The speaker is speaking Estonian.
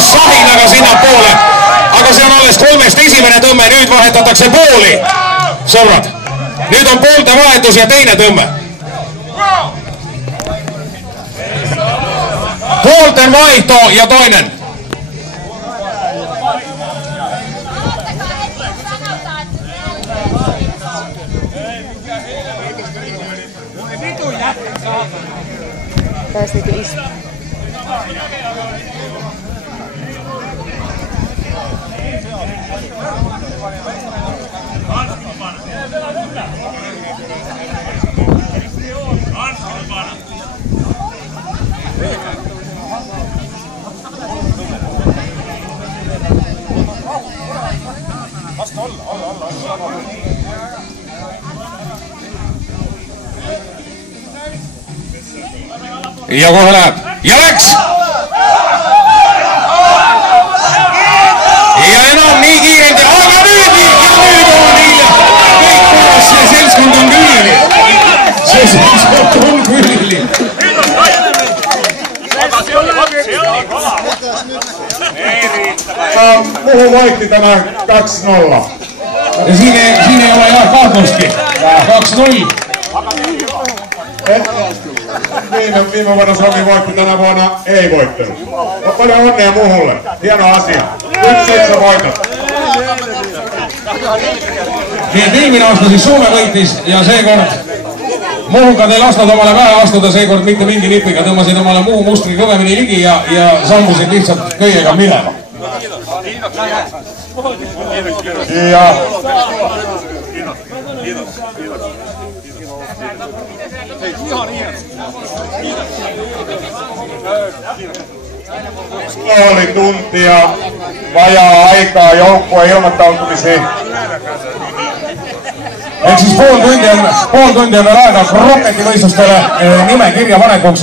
liikus sahinaga sinnapoole, aga see on alles 3-st esimene tõmme, nüüd vahetatakse pooli, sõbrad. Nüüd on poolte vahetus ja teine tõmme. Poolten vaihto ja toinen. Päästikö istua? Ja kohe läheb. Ja läks! Ja enam nii kiirelt. Aga nüüd on hilja. Kõik korras, see seltskond on külili. See seltskond on külili. Muhu voitti tämä 2-0. Ja siinä ei ole ihan kahtlustkin. 2-0. Viime vuonna Suomi voitti, tänä vuonna ei voittanut. Paljon onnea Muhulle. Hieno asia. Nyt sä voitat. Nii et eelmine aasta siis Soome võitis ja seekord Muhukad ei lasknud omale pähe astuda, seekord mitte mingi nipiga, tõmbasid omale Muhu mustri kõvemini ligi ja sammusid lihtsalt köiega minema. Ja oli tuntia vajaa aikaa joukkueen ilmoittautumisiin. Ehk siis pool tundi on veel aega kroketivõistlustele nimekirja panekuks.